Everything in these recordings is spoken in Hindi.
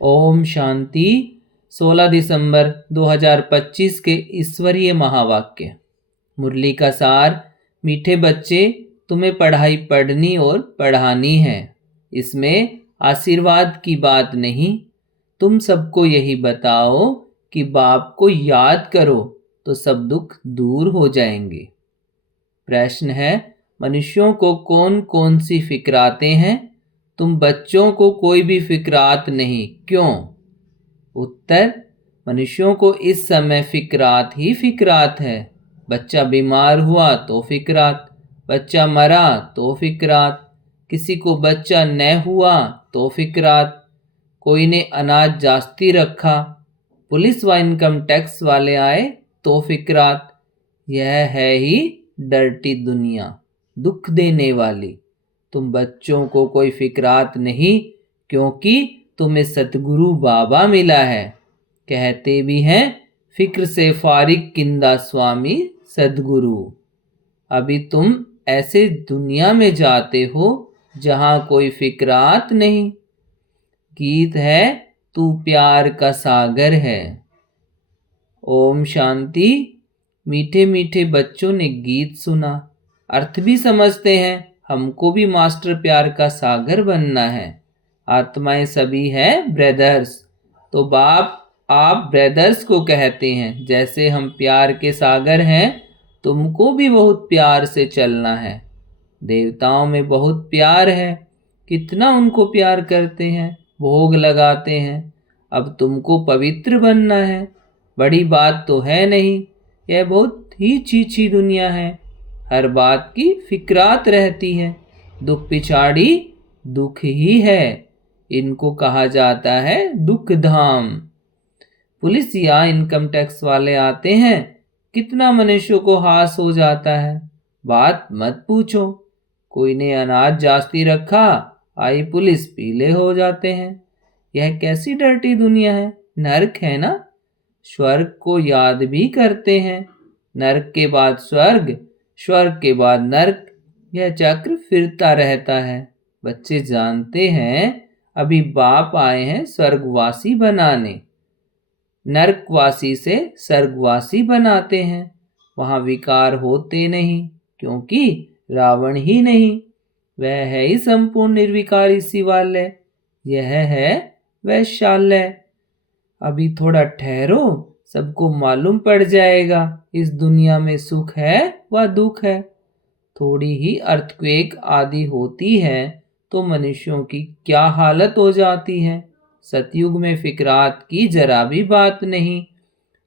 ओम शांति। 16 दिसंबर 2025 के ईश्वरीय महावाक्य। मुरली का सार। मीठे बच्चे, तुम्हें पढ़ाई पढ़नी और पढ़ानी है। इसमें आशीर्वाद की बात नहीं। तुम सबको यही बताओ कि बाप को याद करो तो सब दुख दूर हो जाएंगे। प्रश्न है, मनुष्यों को कौन कौन सी फिक्राते हैं? तुम बच्चों को कोई भी फिक्रात नहीं, क्यों? उत्तर, मनुष्यों को इस समय फिक्रात ही फिक्रात है। बच्चा बीमार हुआ तो फिक्रात, बच्चा मरा तो फिक्रात, किसी को बच्चा न हुआ तो फिक्रात, कोई ने अनाज जास्ती रखा, पुलिस व इनकम टैक्स वाले आए तो फिक्रात। यह है ही डर्टी दुनिया, दुख देने वाली। तुम बच्चों को कोई फिक्रात नहीं, क्योंकि तुम्हें सतगुरु बाबा मिला है। कहते भी हैं, फिक्र से फारिग किंदा स्वामी सदगुरु। अभी तुम ऐसे दुनिया में जाते हो जहां कोई फिक्रात नहीं। गीत है, तू प्यार का सागर है। ओम शांति। मीठे मीठे बच्चों ने गीत सुना, अर्थ भी समझते हैं। हमको भी मास्टर प्यार का सागर बनना है। आत्माएं सभी हैं ब्रदर्स, तो बाप आप ब्रदर्स को कहते हैं। जैसे हम प्यार के सागर हैं, तुमको भी बहुत प्यार से चलना है। देवताओं में बहुत प्यार है, कितना उनको प्यार करते हैं, भोग लगाते हैं। अब तुमको पवित्र बनना है। बड़ी बात तो है नहीं, यह बहुत ही चीची दुनिया है। हर बात की फिक्रात रहती है। दुख पिछाड़ी दुख ही है, इनको कहा जाता है दुख धाम। पुलिस या इनकम टैक्स वाले आते हैं, कितना मनुष्यों को हास हो जाता है। बात मत पूछो, कोई ने अनाज जास्ती रखा, आई पुलिस पीले हो जाते हैं। यह कैसी डर्टी दुनिया है, नरक है ना। स्वर्ग को याद भी करते हैं, नरक के बाद स्वर्ग, स्वर्ग के बाद नरक। यह चक्र फिरता रहता है। बच्चे जानते हैं, अभी बाप आए हैं स्वर्गवासी बनाने। नरकवासी से स्वर्गवासी बनाते हैं। वहां विकार होते नहीं, क्योंकि रावण ही नहीं। वह है ही संपूर्ण निर्विकारी शिवालय, यह है वैशाल्य। अभी थोड़ा ठहरो, सबको मालूम पड़ जाएगा इस दुनिया में सुख है व दुख है। थोड़ी ही अर्थक्वेक आदि होती है तो मनुष्यों की क्या हालत हो जाती है। सतयुग में फिक्रात की जरा भी बात नहीं,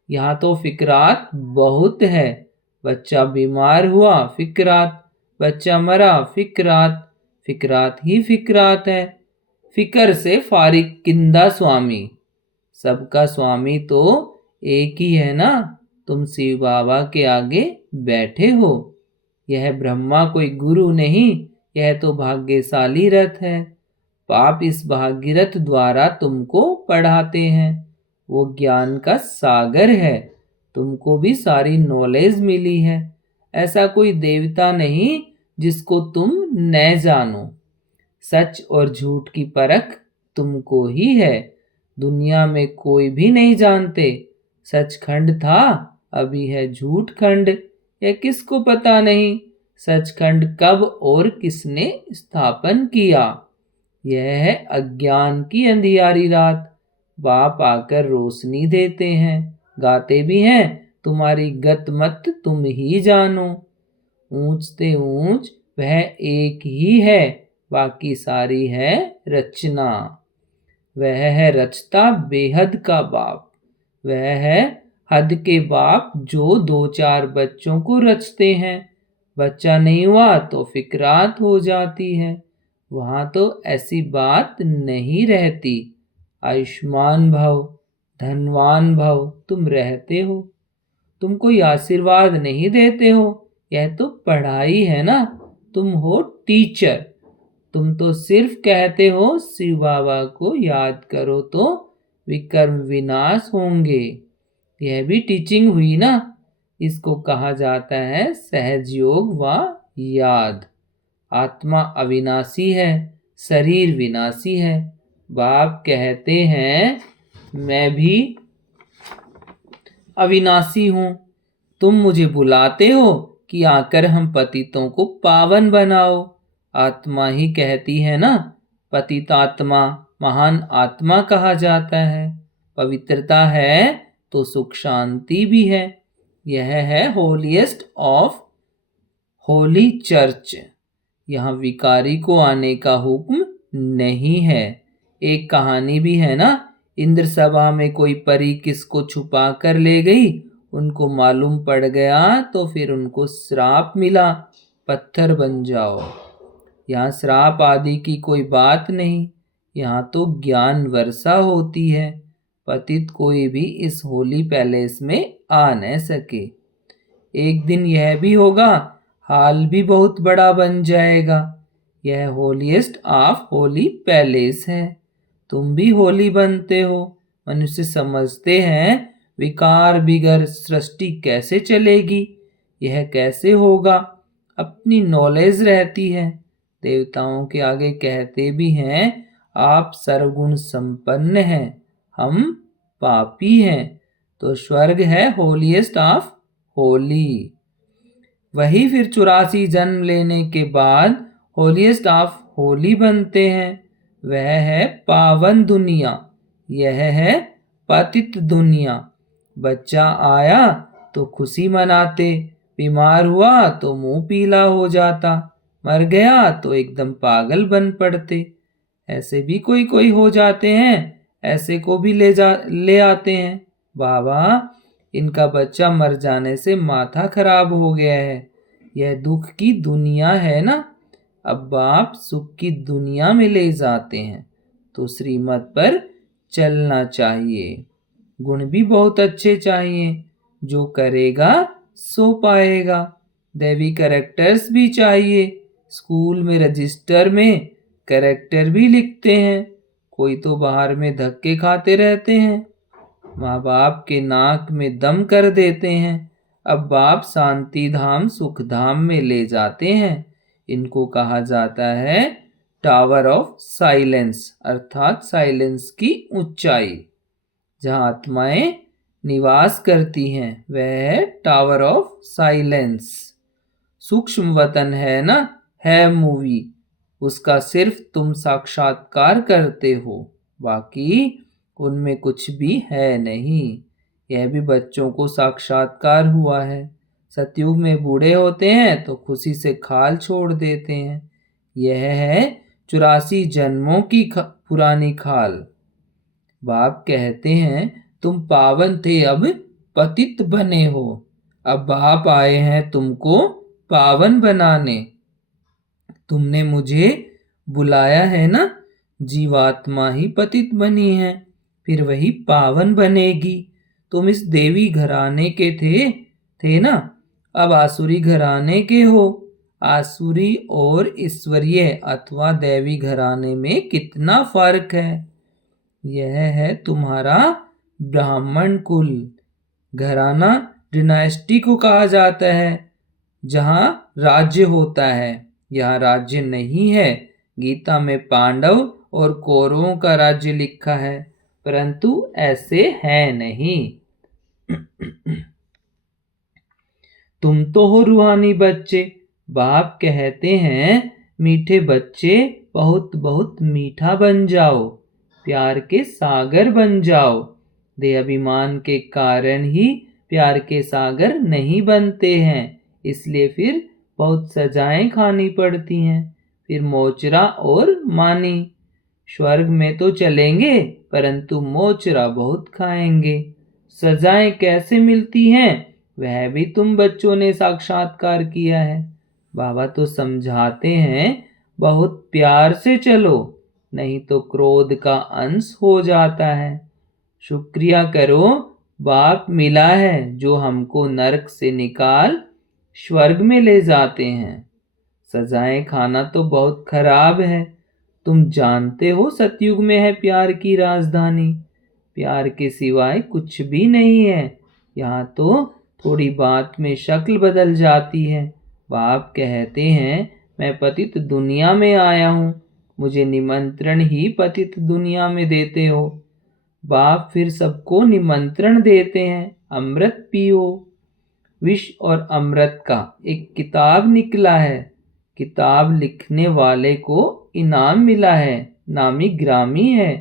यहाँ तो फिक्रात बहुत है। बच्चा बीमार हुआ फिक्रात, बच्चा मरा फिक्रात, फिक्रात ही फिक्रात है। फिकर से फारिग किंदा स्वामी, सबका स्वामी तो एक ही है ना। तुम शिव बाबा के आगे बैठे हो। यह ब्रह्मा कोई गुरु नहीं, यह तो भाग्यशाली रथ है। पाप इस भागीरथ द्वारा तुमको पढ़ाते हैं। वो ज्ञान का सागर है, तुमको भी सारी नॉलेज मिली है। ऐसा कोई देवता नहीं जिसको तुम न जानो। सच और झूठ की परख तुमको ही है, दुनिया में कोई भी नहीं जानते। सचखंड था, अभी है झूठ खंड, यह किसको पता नहीं। सचखंड कब और किसने स्थापन किया, यह है अज्ञान की अंधियारी रात। बाप आकर रोशनी देते हैं, गाते भी हैं, तुम्हारी गत मत तुम ही जानो। ऊंच ते ऊंच वह एक ही है, बाकी सारी है रचना। वह है रचता बेहद का बाप, वह है हद के बाप जो दो चार बच्चों को रचते हैं। बच्चा नहीं हुआ तो फिक्रात हो जाती है, वहां तो ऐसी बात नहीं रहती। आयुष्मान भव, धनवान भव तुम रहते हो, तुम कोई आशीर्वाद नहीं देते हो। यह तो पढ़ाई है ना, तुम हो टीचर। तुम तो सिर्फ कहते हो शिव बाबा को याद करो तो विकर्म विनाश होंगे। यह भी टीचिंग हुई ना। इसको कहा जाता है सहज योग व याद। आत्मा अविनाशी है, शरीर विनाशी है। बाप कहते हैं मैं भी अविनाशी हूँ। तुम मुझे बुलाते हो कि आकर हम पतितों को पावन बनाओ। आत्मा ही कहती है ना, पतितात्मा महान आत्मा कहा जाता है। पवित्रता है तो सुख शांति भी है। यह है होलीएस्ट ऑफ होली चर्च। यहाँ विकारी को आने का हुक्म नहीं है। एक कहानी भी है ना, इंद्र सभा में कोई परी किसको छुपा कर ले गई, उनको मालूम पड़ गया तो फिर उनको श्राप मिला, पत्थर बन जाओ। यहाँ श्राप आदि की कोई बात नहीं, यहाँ तो ज्ञान वर्षा होती है। पतित कोई भी इस होली पैलेस में आ न सके। एक दिन यह भी होगा, हाल भी बहुत बड़ा बन जाएगा। यह होलीएस्ट ऑफ होली पैलेस है। तुम भी होली बनते हो। मनुष्य समझते हैं विकार बिगर सृष्टि कैसे चलेगी, यह कैसे होगा, अपनी नॉलेज रहती है। देवताओं के आगे कहते भी हैं आप सर्वगुण संपन्न हैं, हम पापी हैं। तो स्वर्ग है होलीएस्ट ऑफ होली। वही फिर 84 जन्म लेने के बाद होलीएस्ट ऑफ होली बनते हैं। वह है पावन दुनिया, यह है पतित दुनिया। बच्चा आया तो खुशी मनाते, बीमार हुआ तो मुंह पीला हो जाता, मर गया तो एकदम पागल बन पड़ते। ऐसे भी कोई कोई हो जाते हैं, ऐसे को भी ले आते हैं। बाबा इनका बच्चा मर जाने से माथा खराब हो गया है, यह दुख की दुनिया है ना। अब बाप सुख की दुनिया में ले जाते हैं तो श्रीमत पर चलना चाहिए। गुण भी बहुत अच्छे चाहिए, जो करेगा सो पाएगा। दैवी कैरेक्टर्स भी चाहिए। स्कूल में रजिस्टर में कैरेक्टर भी लिखते हैं, कोई तो बाहर में धक्के खाते रहते हैं, माँ बाप के नाक में दम कर देते हैं। अब बाप शांति धाम सुख धाम में ले जाते हैं। इनको कहा जाता है टावर ऑफ साइलेंस, अर्थात साइलेंस की ऊंचाई जहां आत्माएं निवास करती हैं, वह है टावर ऑफ साइलेंस। सूक्ष्म वतन है ना, है मूवी, उसका सिर्फ तुम साक्षात्कार करते हो, बाकी उनमें कुछ भी है नहीं। यह भी बच्चों को साक्षात्कार हुआ है। सतयुग में बूढ़े होते हैं तो खुशी से खाल छोड़ देते हैं। यह है 84 जन्मों की पुरानी खाल। बाप कहते हैं तुम पावन थे अब पतित बने हो, अब बाप आए हैं तुमको पावन बनाने। तुमने मुझे बुलाया है ना, जीवात्मा ही पतित बनी है, फिर वही पावन बनेगी। तुम इस देवी घराने के थे ना, अब आसुरी घराने के हो। आसुरी और ईश्वरीय अथवा दैवी घराने में कितना फर्क है। यह है तुम्हारा ब्राह्मण कुल घराना। डिनास्टी को कहा जाता है जहां राज्य होता है, यहाँ राज्य नहीं है। गीता में पांडव और कौरवों का राज्य लिखा है, परंतु ऐसे है नहीं। तुम तो हो रूहानी बच्चे। बाप कहते हैं मीठे बच्चे बहुत बहुत मीठा बन जाओ, प्यार के सागर बन जाओ। देह अभिमान के कारण ही प्यार के सागर नहीं बनते हैं, इसलिए फिर बहुत सजाएं खानी पड़ती हैं, फिर मोचरा और मानी। स्वर्ग में तो चलेंगे परंतु मोचरा बहुत खाएंगे। सजाएं कैसे मिलती हैं वह भी तुम बच्चों ने साक्षात्कार किया है। बाबा तो समझाते हैं बहुत प्यार से चलो, नहीं तो क्रोध का अंश हो जाता है। शुक्रिया करो बाप मिला है जो हमको नरक से निकाल स्वर्ग में ले जाते हैं। सजाएं खाना तो बहुत खराब है। तुम जानते हो सतयुग में है प्यार की राजधानी, प्यार के सिवाय कुछ भी नहीं है। यहाँ तो थोड़ी बात में शक्ल बदल जाती है। बाप कहते हैं मैं पतित दुनिया में आया हूँ, मुझे निमंत्रण ही पतित दुनिया में देते हो। बाप फिर सबको निमंत्रण देते हैं, अमृत पियो। विष और अमृत का एक किताब निकला है, किताब लिखने वाले को इनाम मिला है, नामी ग्रामी है,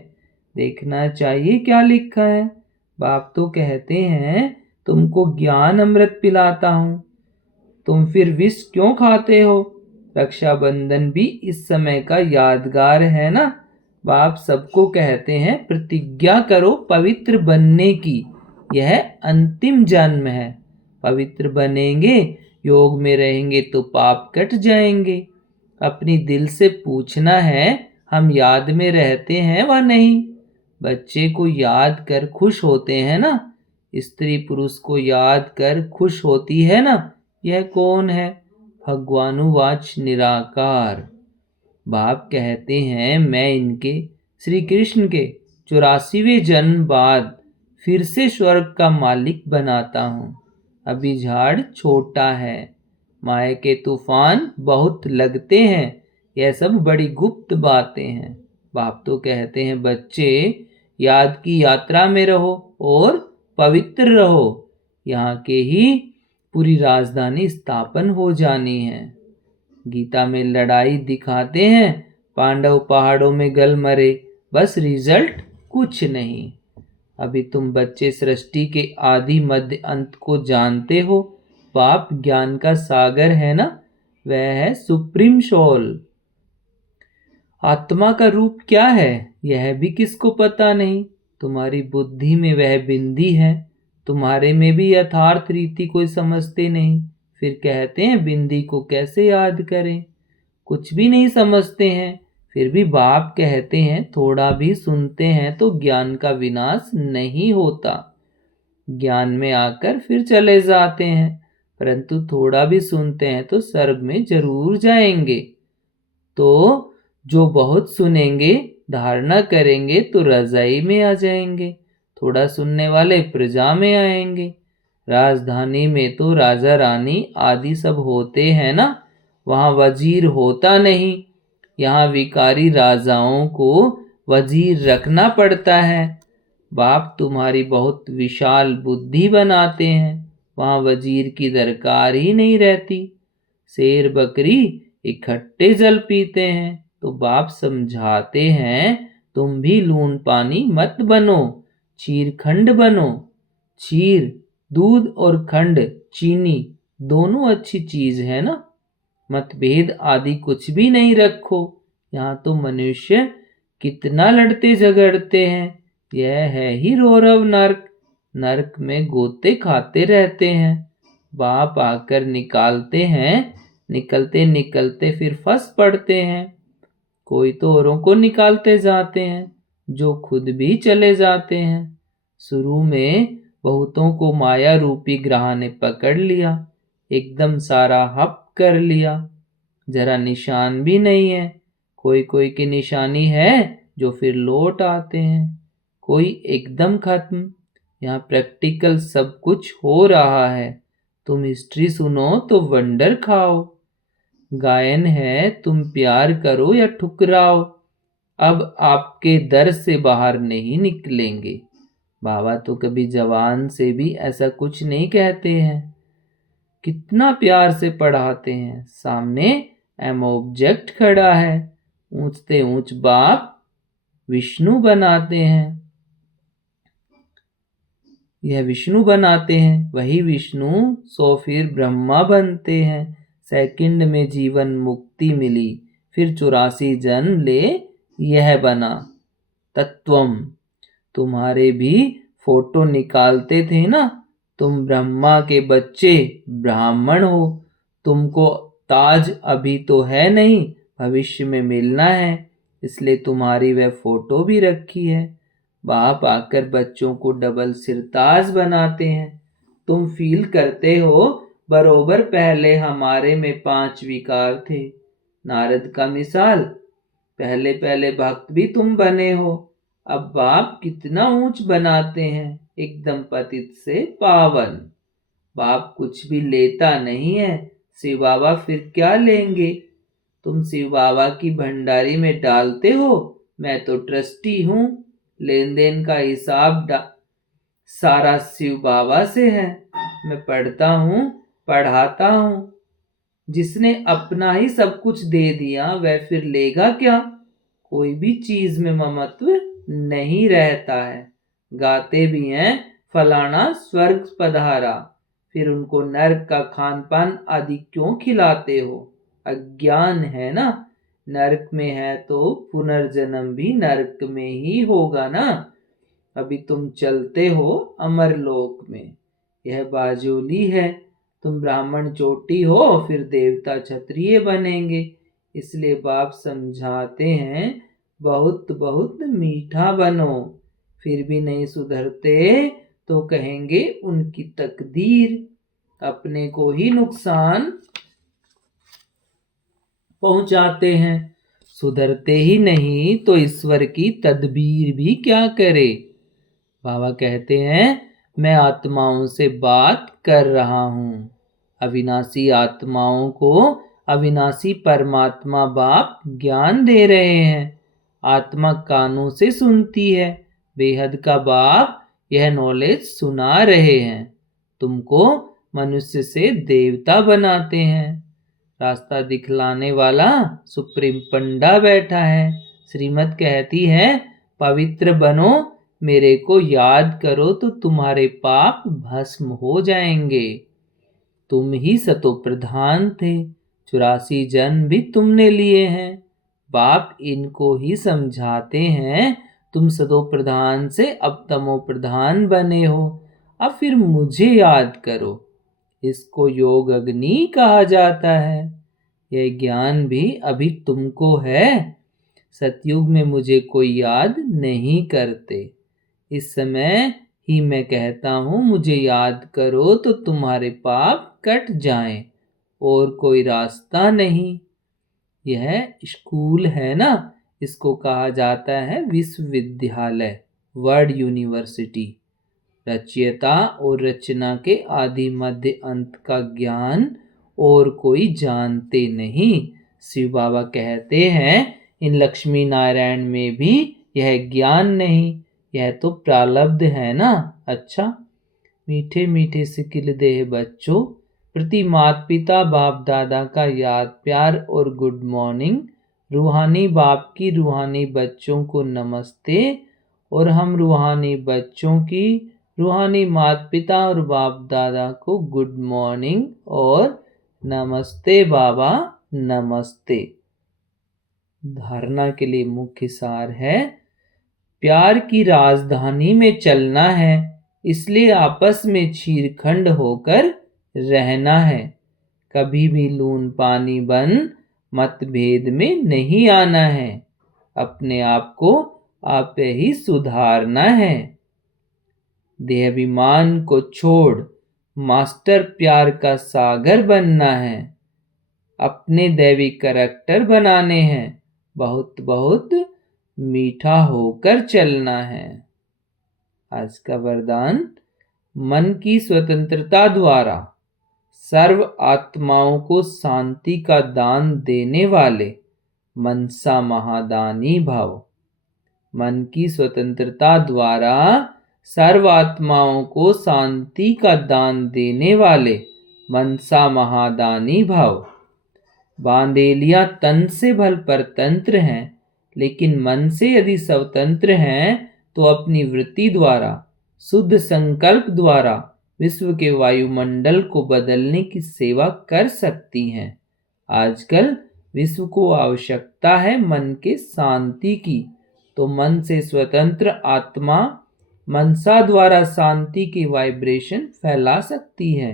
देखना चाहिए क्या लिखा है। बाप तो कहते हैं तुमको ज्ञान अमृत पिलाता हूं, तुम फिर विष क्यों खाते हो। रक्षाबंधन भी इस समय का यादगार है ना। बाप सबको कहते हैं प्रतिज्ञा करो पवित्र बनने की, यह अंतिम जन्म है। पवित्र बनेंगे, योग में रहेंगे तो पाप कट जाएंगे। अपनी दिल से पूछना है हम याद में रहते हैं व नहीं। बच्चे को याद कर खुश होते हैं ना, स्त्री पुरुष को याद कर खुश होती है ना। यह कौन है? भगवानुवाच निराकार। बाप कहते हैं मैं इनके श्री कृष्ण के 84वें जन्म बाद फिर से स्वर्ग का मालिक बनाता हूँ। अभी झाड़ छोटा है, माया के तूफान बहुत लगते हैं, यह सब बड़ी गुप्त बातें हैं। बाप तो कहते हैं बच्चे याद की यात्रा में रहो और पवित्र रहो, यहाँ के ही पूरी राजधानी स्थापन हो जानी है। गीता में लड़ाई दिखाते हैं, पांडव पहाड़ों में गल मरे, बस रिजल्ट कुछ नहीं। अभी तुम बच्चे सृष्टि के आदि मध्य अंत को जानते हो। बाप ज्ञान का सागर है ना, वह है सुप्रीम सोल। आत्मा का रूप क्या है यह भी किसको पता नहीं। तुम्हारी बुद्धि में वह बिंदी है, तुम्हारे में भी यथार्थ रीति कोई समझते नहीं। फिर कहते हैं बिंदी को कैसे याद करें, कुछ भी नहीं समझते हैं। फिर भी बाप कहते हैं थोड़ा भी सुनते हैं तो ज्ञान का विनाश नहीं होता। ज्ञान में आकर फिर चले जाते हैं, परंतु थोड़ा भी सुनते हैं तो स्वर्ग में जरूर जाएंगे। तो जो बहुत सुनेंगे, धारणा करेंगे तो रजाई में आ जाएंगे। थोड़ा सुनने वाले प्रजा में आएंगे। राजधानी में तो राजा रानी आदि सब होते हैं ना, वहाँ वजीर होता नहीं। यहाँ विकारी राजाओं को वजीर रखना पड़ता है। बाप तुम्हारी बहुत विशाल बुद्धि बनाते हैं, वहाँ वजीर की दरकार ही नहीं रहती। शेर बकरी इकट्ठे जल पीते हैं, तो बाप समझाते हैं तुम भी लून पानी मत बनो, क्षीर खंड बनो। क्षीर दूध और खंड चीनी दोनों अच्छी चीज है ना, मतभेद आदि कुछ भी नहीं रखो। यहाँ तो मनुष्य कितना लड़ते झगड़ते हैं, यह है ही रौरव नरक। नरक में गोते खाते रहते हैं। बाप आकर निकालते हैं, निकलते निकलते फिर फंस पड़ते हैं। कोई तो औरों को निकालते जाते हैं, जो खुद भी चले जाते हैं। शुरू में बहुतों को माया रूपी ग्रह ने पकड़ लिया, एकदम सारा हप कर लिया, जरा निशान भी नहीं है। कोई कोई की निशानी है जो फिर लौट आते हैं, कोई एकदम खत्म। यहाँ प्रैक्टिकल सब कुछ हो रहा है। तुम हिस्ट्री सुनो तो वंडर खाओ। गायन है तुम प्यार करो या ठुकराओ, अब आपके दर से बाहर नहीं निकलेंगे। बाबा तो कभी जवान से भी ऐसा कुछ नहीं कहते हैं, कितना प्यार से पढ़ाते हैं। सामने एम ऑब्जेक्ट खड़ा है, ऊंचते ऊंच बाप विष्णु बनाते हैं। यह विष्णु बनाते हैं, वही विष्णु सो फिर ब्रह्मा बनते हैं। सेकंड में जीवन मुक्ति मिली, फिर 84 जन्म ले यह बना तत्वम। तुम्हारे भी फोटो निकालते थे ना, तुम ब्रह्मा के बच्चे ब्राह्मण हो। तुमको ताज अभी तो है नहीं, भविष्य में मिलना है, इसलिए तुम्हारी वह फोटो भी रखी है। बाप आकर बच्चों को डबल सिरताज बनाते हैं। तुम फील करते हो बरोबर पहले हमारे में 5 विकार थे। नारद का मिसाल, पहले पहले भक्त भी तुम बने हो। अब बाप कितना ऊंच बनाते हैं, एकदम पतित से पावन। बाप कुछ भी लेता नहीं है, शिव बाबा फिर क्या लेंगे। तुम शिव बाबा की भंडारी में डालते हो, मैं तो ट्रस्टी हूँ। लेन देन का हिसाब सारा शिव बाबा से है। मैं पढ़ता हूँ, पढ़ाता हूँ। जिसने अपना ही सब कुछ दे दिया वह फिर लेगा क्या? कोई भी चीज में ममत्व नहीं रहता है। गाते भी हैं फलाना स्वर्ग पधारा, फिर उनको नर्क का खान पान आदि क्यों खिलाते हो? अज्ञान है ना। नर्क में है तो पुनर्जन्म भी नर्क में ही होगा ना। अभी तुम चलते हो अमरलोक में। यह बाजोली है। तुम ब्राह्मण चोटी हो, फिर देवता क्षत्रिय बनेंगे। इसलिए बाप समझाते हैं, बहुत बहुत मीठा बनो। फिर भी नहीं सुधरते तो कहेंगे उनकी तकदीर। अपने को ही नुकसान पहुंचाते हैं। सुधरते ही नहीं तो ईश्वर की तदबीर भी क्या करे? बाबा कहते हैं, मैं आत्माओं से बात कर रहा हूँ। अविनाशी आत्माओं को अविनाशी परमात्मा बाप ज्ञान दे रहे हैं। आत्मा कानों से सुनती है, बेहद का बाप यह नॉलेज सुना रहे हैं। तुमको मनुष्य से देवता बनाते हैं। रास्ता दिखलाने वाला सुप्रीम पंडा बैठा है। श्रीमत कहती है, पवित्र बनो, मेरे को याद करो तो तुम्हारे पाप भस्म हो जाएंगे। तुम ही सतो प्रधान थे, 84 जन्म भी तुमने लिए हैं। बाप इनको ही समझाते हैं, तुम सतो प्रधान से अब तमो प्रधान बने हो। अब फिर मुझे याद करो। इसको योग अग्नि कहा जाता है। यह ज्ञान भी अभी तुमको है। सतयुग में मुझे कोई याद नहीं करते। इस समय ही मैं कहता हूँ, मुझे याद करो तो तुम्हारे पाप कट जाएं, और कोई रास्ता नहीं। यह स्कूल है ना, इसको कहा जाता है विश्वविद्यालय, वर्ड यूनिवर्सिटी। रचयिता और रचना के आदि मध्य अंत का ज्ञान और कोई जानते नहीं। शिव बाबा कहते हैं, इन लक्ष्मी नारायण में भी यह ज्ञान नहीं। यह तो प्रारब्ध है ना। अच्छा, मीठे मीठे सिकिल देह बच्चों, प्रति माता पिता बाप दादा का याद प्यार और गुड मॉर्निंग। रूहानी बाप की रूहानी बच्चों को नमस्ते, और हम रूहानी बच्चों की रूहानी माता पिता और बाप दादा को गुड मॉर्निंग और नमस्ते बाबा, नमस्ते। धारणा के लिए मुख्य सार है, प्यार की राजधानी में चलना है, इसलिए आपस में चीरखंड होकर रहना है। कभी भी लून पानी बन मतभेद में नहीं आना है। अपने आप को आप ही सुधारना है। देहाभिमान को छोड़ मास्टर प्यार का सागर बनना है। अपने दैवी करैक्टर बनाने हैं। बहुत बहुत मीठा होकर चलना है। आज का वरदान, मन की स्वतंत्रता द्वारा सर्व आत्माओं को शांति का दान देने वाले मनसा महादानी भव। मन की स्वतंत्रता द्वारा सर्व आत्माओं को शांति का दान देने वाले मनसा महादानी भव। बांदेलियां तन से भल परतंत्र हैं, लेकिन मन से यदि स्वतंत्र हैं तो अपनी वृत्ति द्वारा, शुद्ध संकल्प द्वारा विश्व के वायुमंडल को बदलने की सेवा कर सकती हैं। आजकल विश्व को आवश्यकता है मन के शांति की, तो मन से स्वतंत्र आत्मा मनसा द्वारा शांति की वाइब्रेशन फैला सकती है।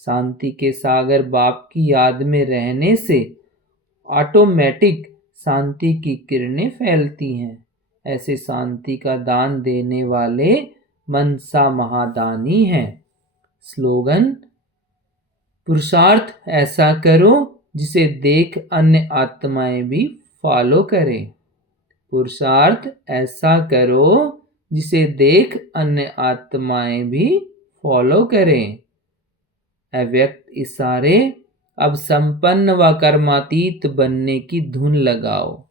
शांति के सागर बाप की याद में रहने से ऑटोमेटिक शांति की किरणें फैलती हैं। ऐसे शांति का दान देने वाले मनसा महादानी हैं। स्लोगन, पुरुषार्थ ऐसा करो जिसे देख अन्य आत्माएं भी फॉलो करें। पुरुषार्थ ऐसा करो जिसे देख अन्य आत्माएं भी फॉलो करें। अव्यक्त इशारे अब संपन्न व कर्मातीत बनने की धुन लगाओ।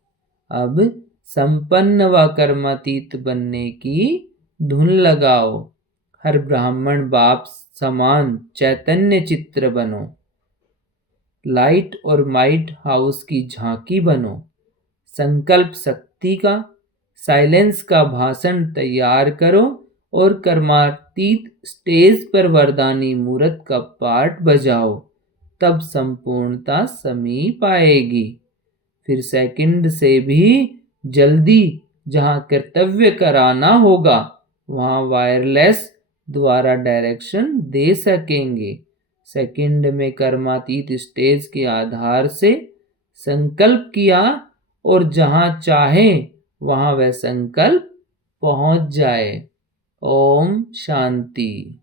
अब संपन्न व कर्मातीत बनने की धुन लगाओ। हर ब्राह्मण बाप समान चैतन्य चित्र बनो। लाइट और माइट हाउस की झांकी बनो। संकल्प शक्ति का, साइलेंस का भाषण तैयार करो और कर्मातीत स्टेज पर वरदानी मूर्त का पार्ट बजाओ। तब संपूर्णता समीप आएगी। फिर सेकंड से भी जल्दी जहां कर्तव्य कराना होगा वहां वायरलेस द्वारा डायरेक्शन दे सकेंगे। सेकंड में कर्मातीत स्टेज के आधार से संकल्प किया और जहां चाहे वहां वह संकल्प पहुंच जाए। ओम शांति।